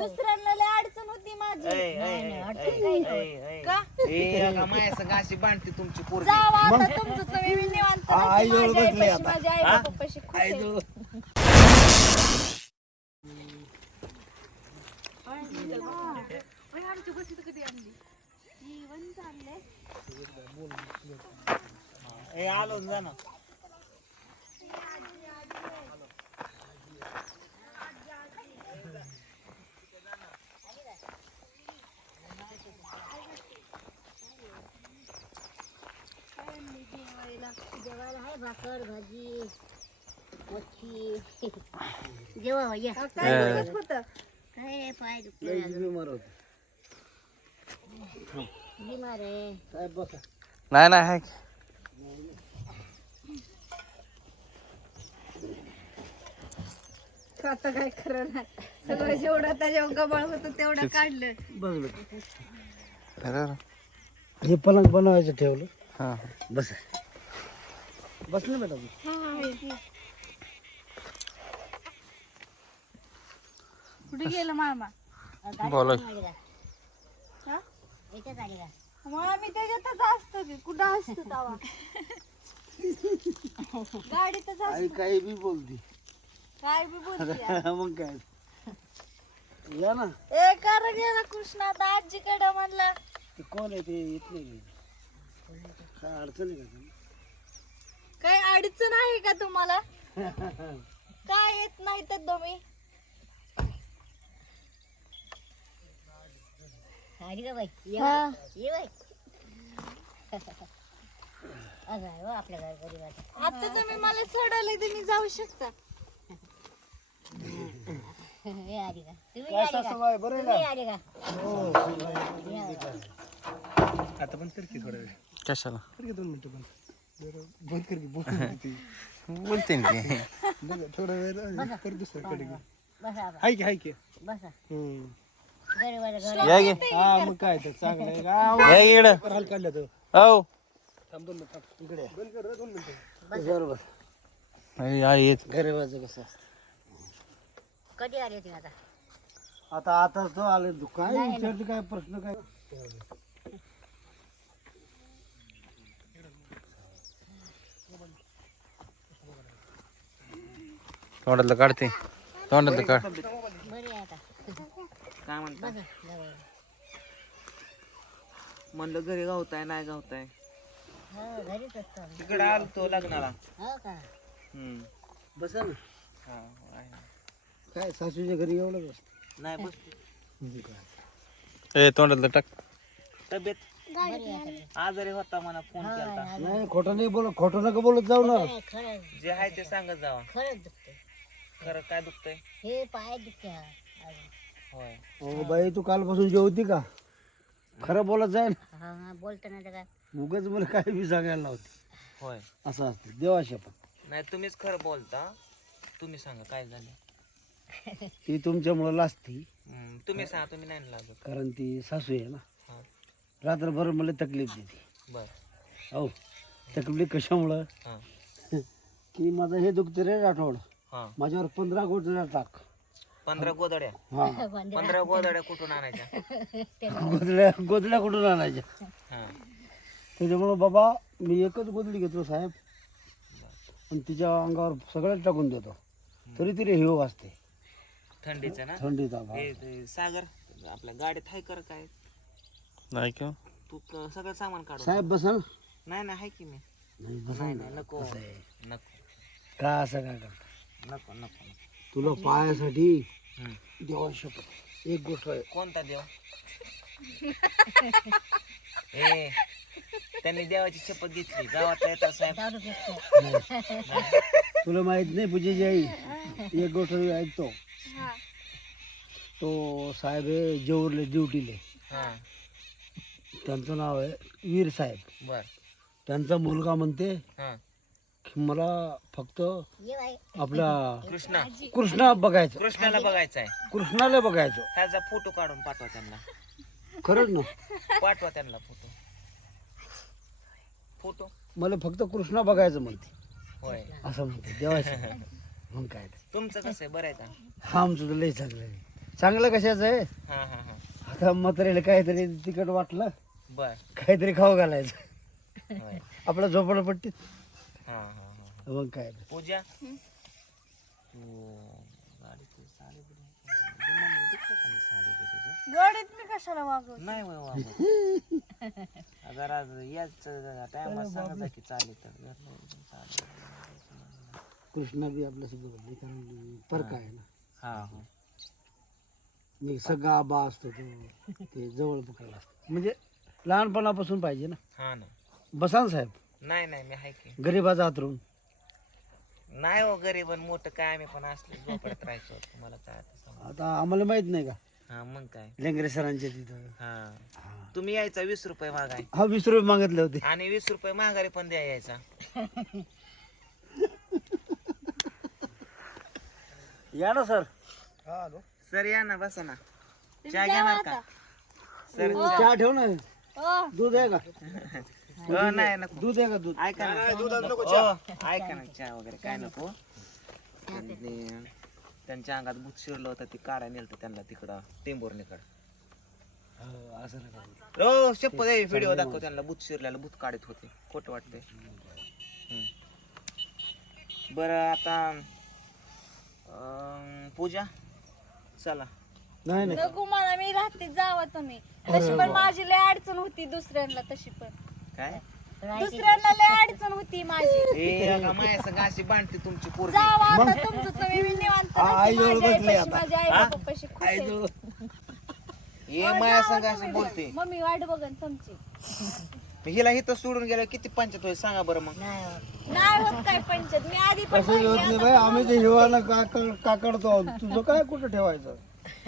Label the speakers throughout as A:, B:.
A: दुसऱ्यांना लय अडचण होती माझी
B: ऐ, ऐ, ऐ, ऐ, ऐ, ऐ.
A: का?
B: ए, एका माया संग अशी बांधते तुमची पोरगी
A: जावा आता तुमचं तुम्ही मी निवांत
C: आ- आई
A: राहते.
C: जवळ
A: माझ्या
C: बसली
A: आईपाशी,
C: आता.
A: माझ्या आई
B: हा?
A: बापापाशी खुश आहे.
C: आयदो
B: ए आलो ना
D: जेवायला आहे भाकर भाजी मच्छी. जेवा
A: काय?
D: काय पाय दुखतो
C: बिमार
D: आहे.
C: बसा.
B: नाही नाही हाय.
A: आता काय खरं नाही सगळं जेवढं त्याच्यावर गबाळ होतं तेवढं काढलं.
C: बस बेटा हे पलंग बनवायचं ठेवलं.
B: हा.
C: बस. बस ना बेटा तू.
A: कुठे गेलं मामा?
B: बोला.
A: हा? मग आम्ही त्याच्यातच असतो की कुठं असतो तवा? गाडीतच
C: आई
A: असतो.
C: काही बी बोलती.
A: काय बी बोलते
C: मग काय? या ना.
A: ए कारण गेला कृष्णा आता आजीकडे म्हणला.
C: ते कोण आहे ते? येत नाही काय अडचण आहे का
A: अडचण आहे का तुम्हाला? काय येत नाही तर तुम्ही?
D: आली का बाई? ये
A: हा.
D: बाई. ये बाई. असं आहे हो आपल्या घर गरीबाचं
A: आता तुम्ही मला सोडवले तुम्ही जाऊ शकता.
D: हे आली का? तुम्ही
C: काय
D: आली का?
C: सासूबाई बरं आहे
D: तुम्ही आली का?
C: का? आता कर की थोडा वेळ.
B: कशाला?
C: कर की दोन मिनिटं जरा बंद कर की बोल ती.
B: बोलते ना ती.
C: बघ थोडा वेळ कर दुसऱ्याकडे हाय की हाय की.
D: बसा.
C: हम्म.
D: गरीबाचं घर
B: या गे
C: हा मग काय तर चांगलं आहे का?
B: या गे इकडं.
C: हाल काढल्या तो.
B: हो.
C: थांब दोन मिनिटं थांब. इकडे ये. बंद कर रे दोन मिनिटं. बरोबर.
B: येत
C: गरीबाचं कसं
D: कधी आली होती आता?
C: आता आता तो आले काय विचारते काय प्रश्न काय?
B: तोंडातलं काढते. तोंडातलं काढ. काय म्हणता. म्हणलं घरी गावताय नाही गावताय.
D: हो.
B: तिकडे आलतो लग्नाला.
D: हो का
B: हम्म.
C: बसा ना.
B: हा, आहे.
C: काय सासूच्या घरी एवढं बस?
B: नाही बस. ए तोंडातलं टाक. तब्येत. आजारी होता मला फोन केला
C: नाही खोटं नाही बोल खोटं नका बोलत जाऊ ना.
B: जे आहे ते सांगत जावा.
D: खरंच.
B: खरं काय दुखतंय?
D: हे पाय दुखते हा.
B: होय.
C: हो बाई तू कालपासून जेवती का? खरं बोलत जाय ना.
D: हा हा
C: उगाच मला काय बी सांगायला लावते.
B: होय.
C: असं असतं. देवा शपथ.
B: नाही तुम्हीच खरं बोलता. तुम्ही सांगा काय झालं?
C: ती तुमच्यामुळं लाजती.
B: हम्म, तुम्ही सांगा तुम्ही नाही लागत
C: कारण ती सासू आहे ना.
B: हा.
C: रात्रभर मला तकलीफ देते.
B: बर.
C: हो तकलीफ कशामुळं?
B: हा.
C: की माझं हे दुखते रे आठवड
B: हा
C: माझ्यावर पंधरा गोटल्या टाक.
B: पंधरा गोदड्या
C: हा.
B: पंधरा गोदड्या कुठून आणायच्या?
C: गोदल्या गोदल्या कुठून आणायच्या?
B: हा.
C: त्याच्यामुळं बाबा मी एकच गोदली घेतो साहेब. आणि तिच्या अंगावर सगळ्यात टाकून देतो. तरी तिला हिव वाजते.
B: थंडीचं ना?
C: थंडीचा
B: हे ते सागर आपल्या गाडीत हाय कर काय?
E: नाही का?
B: तू क- सगळं सामान काढून
C: साहेब बसल?
B: नाही नाही हाय की मी?
C: नाही बसल.
B: नाही
C: ना.
B: नाही नको. नको.
C: का असं काय करता?
B: नको नको.
C: तुला पायासाठी. देवा शपथ. एक गोष्ट आहे.
B: कोणता देव? ए त्यांनी देवाची शपथ घेतली. गावात येतात साहेब.
C: तुला माहीत नाही पूजेची आई एक गोष्ट ऐकतो. तो साहेब आहे जेऊरले ड्युटीले.
B: हा.
C: त्यांचं नाव आहे वीर साहेब.
B: बर.
C: त्यांचा मुलगा म्हणते
B: हा.
C: मला फक्त आपला
B: कृष्णा.
C: कृष्णा बघायचं.
B: कृष्णाला बघायचं आहे
C: कृष्णाला बघायचं.
B: ह्याचा फोटो काढून पाठवा त्यांना.
C: खरंच ना?
B: पाठवा त्यांना फोटो. फोटो.
C: मला फक्त कृष्णा बघायचं म्हणते.
B: होय.
C: असं म्हणते. देवाशी मग काय ते.
B: तुमचं कसं आहे? बरं आहे का?
C: हा आमचं तर लय चांगलं आहे. चांगलं कशाचं आहे?
B: हा हा हा.
C: आता म्हातारीला काहीतरी तिकट वाटलं.
B: बर.
C: काहीतरी खाऊ घालायचं.
B: होय.
C: आपल्या झोपडपट्टीत. मग काय?
B: पूजा? तू गाडीची साडी बिडी दे मम्मी, दे का खाली साडी बिडी दे.
A: गाडीत मी कशाला वागव
B: नाही वय बाबा जरा याच टायमात सांगायचं की चालेल तर.
C: कृष्णा बी आपल्याशी बोलली कारण फरक आहे ना.
B: हा हा.
C: मी सगळा आबा असतो तो ते जवळ पकडला असतो. म्हणजे लहानपणापासून पाहिजे ना?
B: हा ना.
C: बसा ना साहेब?
B: नाही नाही मी आहे की.
C: गरीबाचा हातरून
B: नाही हो गरीब आणि मोठं काय आम्ही पण असले झोपडत राहायचो. तुम्हाला काय आता सांगू.
C: आता आम्हाला माहीत नाही का?
B: हा मग काय?
C: लेंगरे सरांच्या तिथं.
B: हा. तुम्ही यायचा वीस रुपये मागाय
C: हा वीस रुपये मागितले होते.
B: आणि वीस रुपये माघारी पण द्या यायचा.
C: या ना सर.
B: सर या ना बसा ना. चहा घेणार का? सर
C: चहा ठेव ना.
A: ओ
C: दूध आहे का?
B: हो नाही नको.
C: दूध आहे का दूध.
B: ऐका ना हो, ऐका ना चहा वगैरे काय नको. त्यांनी- त्यांच्या अंगात भूत शिरलं होतं ते काढायला नेलं होतं त्यांना तिकडं टेंबोर्णीकडं
C: हो, असं नका
B: हो शपथ आहे व्हिडिओ दाखव त्यांना भूत शिरल्याला भूत काढत होते. खोटं वाटतंय. हम्म. बरं आता अं, पूजा चला.
C: नाही नाही.
A: नको मला मी राहते जावा तुम्ही. तशी पण माझी लय अडचण होती दुसऱ्यांना तशी पण.
B: काय?
A: दुसऱ्यांना लय अडचण होती माझी.
B: ए का माया संग अशी बांधते तुमची पोरगी.
A: जावा आता तुमचं तुम्ही मी निवांत
C: आ- आई
A: राहते.
C: जवळ
A: माझ्या
C: बसले
A: आईपाशी,
C: आता.
A: माझ्या आई बाबापाशी खुश
C: आई
A: आहे.
C: जवळ-
B: ए माया संग अशी बोलते.
A: मम्मी वाट बघन तुमची.
B: हिला इथं सोडून गेलं किती पंचायत होईल सांगा बरं मग.
D: नाही होत.
A: काय पंचायत? मी आधी पण
C: कसं होत नाही बाई. आम्ही ते हिवाळा काकड काकडतो तुझं काय कुठं ठेवायचं?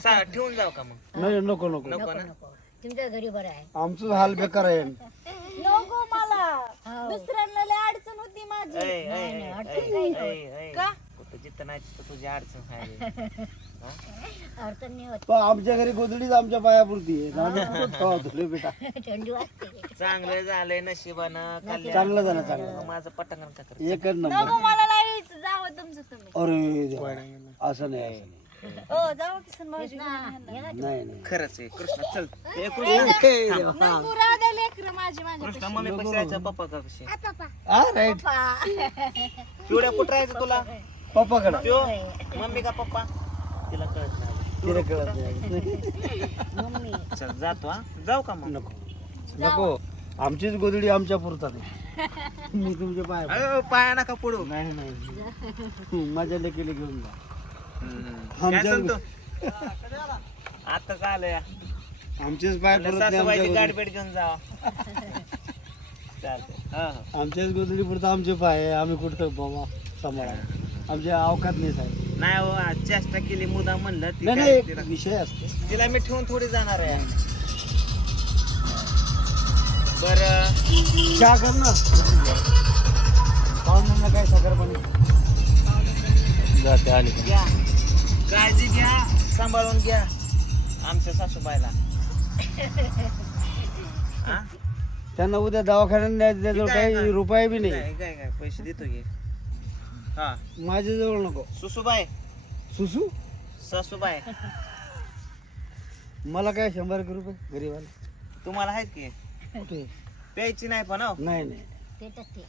B: सांगा ठेवून जाऊ का मग?
C: नाही नको नको.
B: नको ना?
D: नको. तुमच्या घरी बरं आहे.
C: आमचं हाल बेकार आहे.
A: नको मला. दुसऱ्यांना लय अडचण होती माझी. का?
B: कुठं जिथं नाही तिथं तुझी अडचण आहे.
D: अडचण नाही होत.
C: पण आमच्या घरी गोदडीच आमच्या पायापुरती आहे. आम्ही कुठं ठेवा तुले बेटा.
D: थंडी वाजते.
B: चांगलं झालंय नशिबानं कल्याण.
C: चांगलं झालं चांगलं.
B: माझं पटंगण का
C: एकच नंबर.
A: नको मला नाही यायचं. जावं तुमचं तुम्ही.
C: अरे देवा. असं नाही असं नाही.
A: हो जावं किसन मावशी
C: नाही नाही.
B: खरंच आहे. कृष्ण चल. ए, कृष्ण.
A: नको राहू द्या लेकरं माझी माझ्या
B: कृष्ण मम्मी पैसे राहायचं पप्पा का
C: हा राईट.
B: पिवड्या कुठं राहायचं तुला?
C: पप्पाकडे.
B: त्यो मम्मी का पप्पा? तिला कळत नाही.
C: तिला कळत नाही
D: मम्मी.
B: चल जातो हा. जाऊ का मग?
C: नको. नको. आमचीच गोदडी आमच्या पुरतात. आहे. मी तुमच्या पाया
B: पाया नका पडू.
C: नाही नाही. माझ्या लेकीला घेऊन जा.
B: काय सांगतो? आता आलंय
C: आमचेच पाय पुरत नाही
B: सासूबाईची
C: आमच्या
B: गाडी पेट घेऊन जावा. चालतंय. हा हा.
C: आमच्याच गोदडी पुरतं आमचे पाय आहे. आम्ही कुठं बाबा सांभाळा आमच्या अवकात नाही साहेब.
B: नाही हो आज चेष्टा केली मुदा म्हणलं ती
C: नाही
B: काय
C: नाही एक
B: तिला-
C: विषय असतो.
B: तिला मी ठेवून थोडी जाणार आहे. बर.
C: चहा कर ना. पाहुण्यांना काय साखर पाणी. जाते आली.
B: घ्या काळजी घ्या सांभाळून घ्या आमच्या सासूबाईला. हा?
C: त्यांना उद्या दवाखान्यात न्यायचं त्याजवळ
B: ठीक आहे
C: काही. रुपये बी नाही.
B: काय काय काय पैसे देतो घे हा.
C: माझ्याजवळ नको.
B: सुसूबाई.
C: सुसू?
B: सासूबाई.
C: मला काय शंभर एक रुपये? गरीबाला.
B: तुम्हाला आहेत की?
C: कुठे?
B: प्यायची नाही पण हो?
C: नाही नाही.
D: तेच ते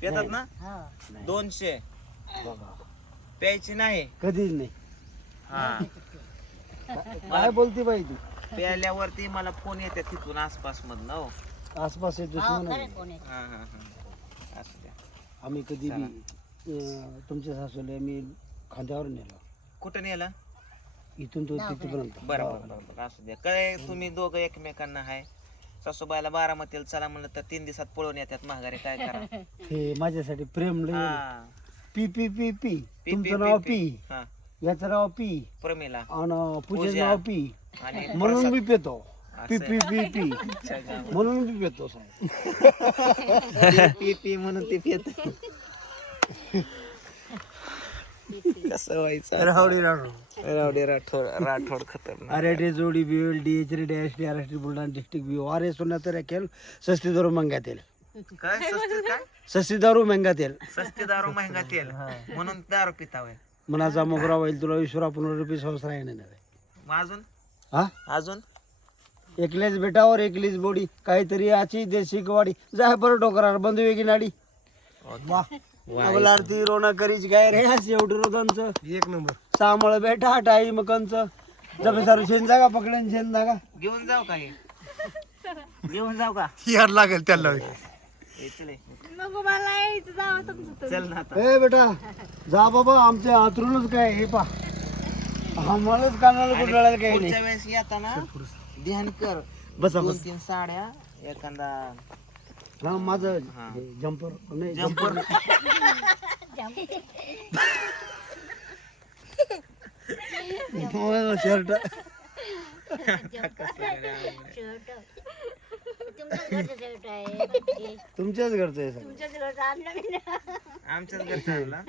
B: पितात ना?
D: हो.
B: दोनशे.
C: बाबा
B: प्यायची नाही.
C: कधीच नाही.
B: हा.
C: काय बोलते बाई तू?
B: प्यायल्यावरती मला फोन येतात तिथून आसपास मधनं हो
C: आसपास आहे दुश्मन आहे.
B: हा हा हा. असू द्या.
C: आम्ही कधी बी अं, तुमच्या सासूला मी खांद्यावर नेलो.
B: कुठं नेलं?
C: इथून तो तिथपर्यंत.
B: बरं बरं बरं बरं. असू द्या. काय तुम्ही दोघं एकमेकांना आहे सासूबाईला बारामतीला चला म्हणलं तर तीन दिवसात पळून येतात. माघारी काय करा?
C: हे माझ्यासाठी प्रेम लय
B: हा.
C: पी पी पी. पी
B: पी,
C: तुमचं
B: पी,
C: नाव
B: पी,
C: पी.
B: हा.
C: याचं नाव पी.
B: प्रमिला.
C: आणि पूजेचं
B: पूजा.
C: नाव पी.
B: आणि
C: म्हणून मी पेतो. पी पी पी पी. म्हणून मी पेतो.
B: पी पी म्हणून ते पित. कसं व्हायचं
C: रावडी रावडी
B: रावडे राठोड राठोड खतरनाक.
C: आर टी जोडी B L D H D S D R S T Buldhana district B R S सोना तर केल सस्ती दारू महंगा तेल.
B: काय सस्ती काय?
C: सस्ती दारू महंगा तेल.
B: सस्ती दारू महंगा तेल. म्हणून दारू पितावय
C: मनाचा मोगरा होईल तुला विश्वरा पुनरुपी संस्था आहे नाही
B: मग अजून?
C: हा?
B: अजून?
C: एकलेच बेटावर एकलीच बोडी काहीतरी आची देशी वाडी. जाय परत डोकरार वेगी नाडी वा. अबला आरती रोना करीच गाय रे हा शेवटी रोदांचं
E: एक नंबर.
C: सामळ बेटा टाई मकंच जमे सारू शेन जागा पकडन शेन जागा.
B: घेऊन जाऊ का हे? घेऊन जाऊ का?
E: यार लागेल त्याला.
B: चले
A: मला यायचं जावं.
B: चल ना आता.
C: ए बेटा जा बाबा आमच्या हातरूनच काय हे पा. आम्हालाच कानाला कुठला काही नाही.
B: वेळेस येताना ध्यान कर.
C: बसा
B: दोन
C: बस.
B: तीन साड्या एखादा
C: हा माझं
B: हा.
C: जम्पर नाही
B: जम्पर
C: जम्पर शर्ट.
D: शर्ट. तुमच्याच घरचं आहे
C: तुमच्याच घरचं आहे सगळं.
B: आमच्याच घरचं आणला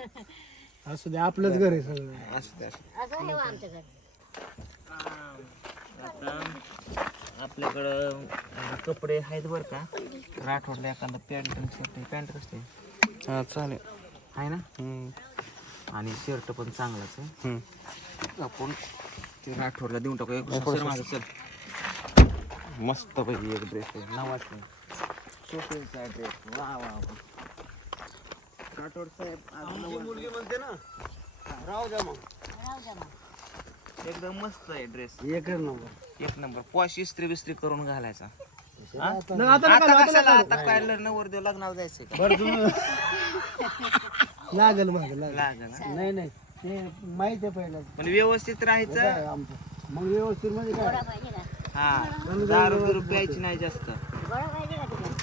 E: असू दे आपलंच घर आहे सगळं.
B: असू दे असू दे.
D: असं ठेवा आमचं घर.
B: आता आपल्याकडं अं, कपडे आहेत बरं का? राठोडला एखादा पॅन्ट आणि शर्ट पॅन्ट कसते
E: हा चालेल.
B: आहे ना? आणि शर्ट पण चांगलाच आहे. आपण ते राठोडला देऊन टाकू. एक सर माझं चल. मस्त पैकी एक ड्रेस आहे. नवाच शोपिंगचा ड्रेस वा वा राठोड साहेब
C: मुलगी म्हणते ना. राहू द्या मग.
D: राहू द्या मग.
B: एकदम मस्त आहे ड्रेस
C: एकच नंबर.
B: एक नंबर. पॉश इस्त्री बिस्त्री करून घालायचा?
E: नाही, आता
B: कशाला? काय नवर देव लग्नाला जायचंय का?
E: लागेल माग लागेल?
C: नाही नाही. ते माहीत आहे पहिलं.
B: पण व्यवस्थित राहायचं.
C: मग व्यवस्थित म्हणजे काय?
B: हा दारू बिरू प्यायची नाही जास्त.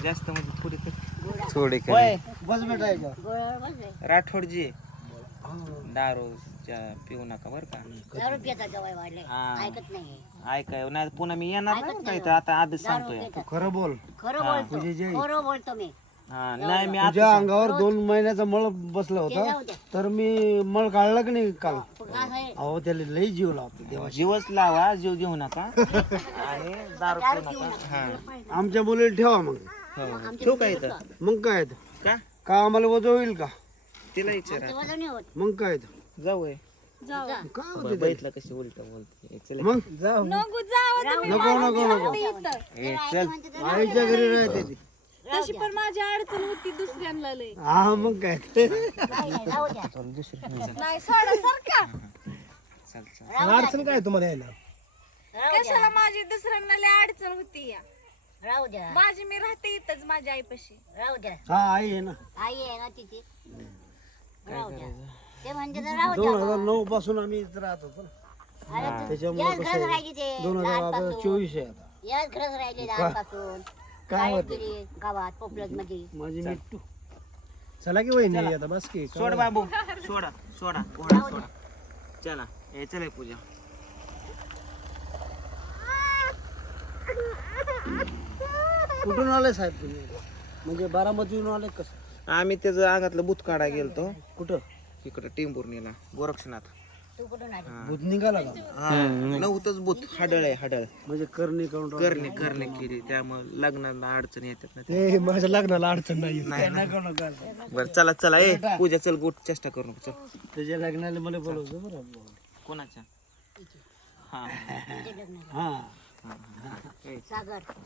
B: जास्त म्हणजे थोडी थोडी
D: बसले
B: राठोडजी. दारूच्या पिऊ नका बर का. हा. ऐकाय नाही. पुन्हा मी येणार नाही बरं का इथं? आता आधीच सांगतोय.
C: खरं बोल.
D: खरं बोलतो. खरं बोलतो मी.
B: हा नाही मी
C: तुझ्या अंगावर दोन महिन्याचा मळ बसला होता. तर मी मळ काढला की नाही काल. अहो त्याला लई जीव लावतो देवा.
B: जीवच लावा जीव घेऊ नका. आणि दारू पिऊ नका. हा.
C: आमच्या मुलीला ठेवा मग.
B: हो. ठेवू का इथं?
C: मग काय ते?
B: का?
C: का आम्हाला वजन होईल का?
B: तिला विचारा.
C: मग काय ते?
B: जाऊ. आहे
A: जाऊ
C: काय होते
B: बघितलं कशी उलट बोलते. चल.
C: मग?
A: नको जावं तुम्ही
C: नको नको नको.
A: इथं.
B: ए, चल.
C: आईच्या घरी राहते ती.
A: तशी पण माझी अडचण होती दुसऱ्यांना लय.
C: हा मग काय? ते?
D: नाही, नाही, जाऊ द्या.
B: चल दुसरी
A: नाही सोडा सारखा
B: चल चल.
E: अडचण काय तुम्हाला यायला?
A: कशाला माझी दुसऱ्यांना लय अडचण होती या?
D: राहू द्या.
A: माझी मी राहते इथंच माझ्या आईपाशी.
D: राहू द्या.
C: हा आई आहे ना.
D: आई आहे ना तिथे. राहू द्या. ते म्हणजे तर राहू द्या.
C: दोन हजार नऊ पासून आम्ही इथं राहत होतो ना. त्याच्यामुळे दोन हजार चोवीस आहे आता.
D: याच घरात राहिले
C: काय
D: शाळेत
C: होते?
D: गेली गावात पोपलत मध्ये.
C: माझी मिट्टू.
E: चला की वहिनी आता बस की.
B: सोड बाबू. सोडा सोडा पोळा सोडा. चला ए चल पूजा.
C: कुठून आले साहेब तुम्ही? म्हणजे बारामतीहून आले कसं
B: आम्ही त्याचं अंगातलं बुत काढा गेलतो.
C: कुठं?
B: इकडं टिंबुर्णीला गोरक्षनाथ.
C: भूत निघाला का?
B: हा. नव्हतंच बुत हाडळ आहे हाडळ.
C: म्हणजे करणे काउंट
B: करणे करणे केली. त्यामुळे लग्नाला अडचण येतात ना
E: ते माझ्या लग्नाला अडचण नाही
B: नाही ना. बरं चला चला ए पूजा चल गोट चेष्टा करू नको चल.
C: त्याच्या लग्नाला मला बोलवतो बरं.
B: कोणाच्या? हा.
C: हा.
B: ए,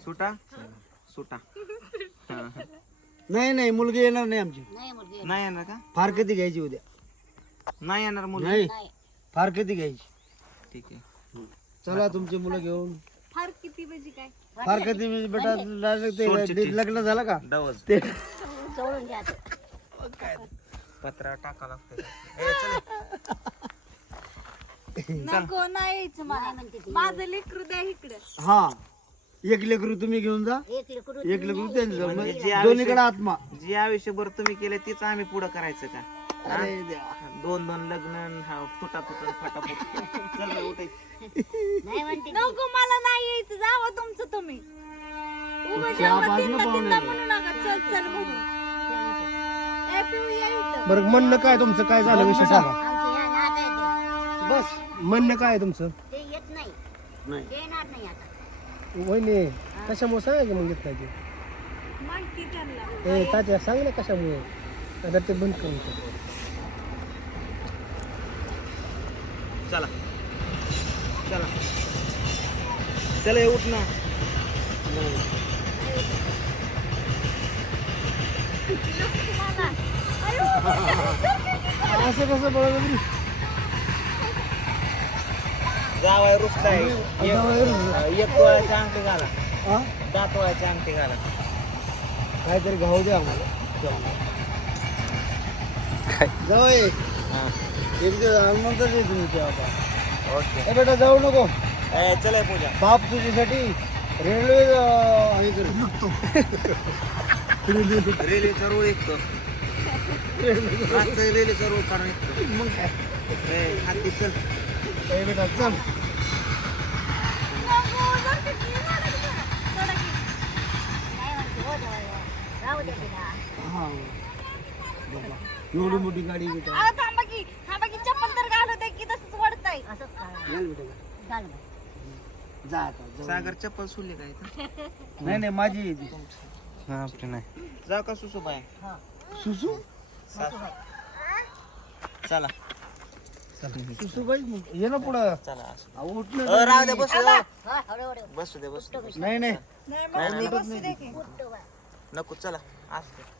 B: सुटा? सुटा. हा, हा.
C: नाही नाही मुलगी येणार नाही आमची.
D: नाही
B: येणार. का?
C: फार कधी घ्यायची उद्या?
B: नाही येणार मुलं
C: नाही. फार कधी घ्यायची?
B: ठीक आहे.
C: चला तुमची मुलं घेऊन.
A: फार किती म्हणजे काय?
C: फार कधी म्हणजे बेटा direct ते ते लग्न झालं का?
B: डवज
C: ते
D: सोडून द्या
B: पत्रा टाका लागतो ए चल.
A: नको नाही यायचं मला.
D: म्हणते ती.
A: माझं लेकरू द्या इकडं.
C: हा. एक लेकरू तुम्ही घेऊन जा.
D: एक लेकरू
C: एक लेकरू त्यांचं
B: म्हणजे जे
C: म्हणजे दोन्हीकडे आत्मा.
B: जे आयुष्यभर तुम्ही केले तेच आम्ही पुढं करायचं का. दोन दोन लग्न हा फुटा फुटा फटाफट. चल उठ.
D: नाही म्हणते.
A: नको मला नाही यायचं. जावं तुमचं तुम्ही. उभं जेव्हा तीनदा तीनदा म्हणू नका. चल चल म्हणून ए, पिऊ ये इथं.
E: बरं म्हणणं काय तुमचं? काय झालं? विषय सांगा.
D: आमचे ह्या नात आहे
C: बस
E: म्हणणं काय आहे तुमचं?
D: ते. ते येत नाही
C: नाही.
D: ते येणार नाही आता.
E: वहिनी कशामुळे सांगा की मग घेत नाही
A: त्यांना.
E: ते तात्या सांग ना कशामुळे. आता ते बंद करून टाक.
B: चला. चला ये उठ ना.
C: असं कसं बघा बरं?
B: जावाय रुसलाय. एक अंगठी घाला.
C: हा?
B: दहा अंगठी घाला.
C: काहीतरी घाऊ द्या आम्हाला. जाऊ. ये.
B: हा.
C: एक दिवस तुम्ही तेव्हा.
B: ओके.
C: ए बेटा जाऊ नको.
B: ए चला पूजा.
C: बाप तुझ्यासाठी रेल्वे अं, हे करेल.
B: रेल्वेचा रोड एक रेल्वेचा रोड काढून एक
C: मग काय?
B: ए हाती चल.
C: ए बेटा चल.
D: हो.
C: हा बाबा, एवढी मोठी गाडी बेटा.
A: अहो, थांबा की थांबा की चप्पल तर घालत आहे की
D: बाई.
C: जा. आता जाऊ.
B: सागर चप्पल सुले काय?
C: नाही नाही माझी आहे ती.
B: जा का सुसू बाय?
C: सुसू?
B: चला.
C: सुसू बाई मग ये ना पुढं.
B: चला असू
C: अहो, उठ
B: दे.
C: ना
B: अ, राहू दे बसू. दे
D: हा, हळू हळू
B: बसू दे बसू दे.
C: नाही नाही.
A: नाही की.
D: उठतो.
B: नको चला असू दे.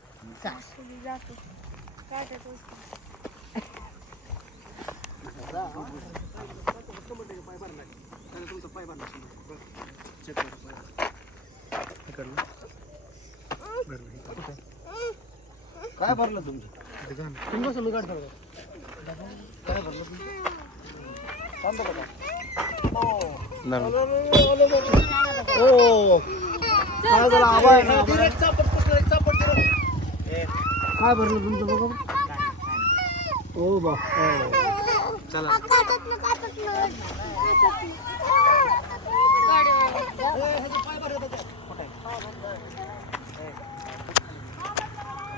A: काय
C: भरलं तुमचं?
E: तुम्ही कसं मी काढतो.
C: काय भरलं काय भरलं तुमचं बघा. ओ बा
B: चला. काचत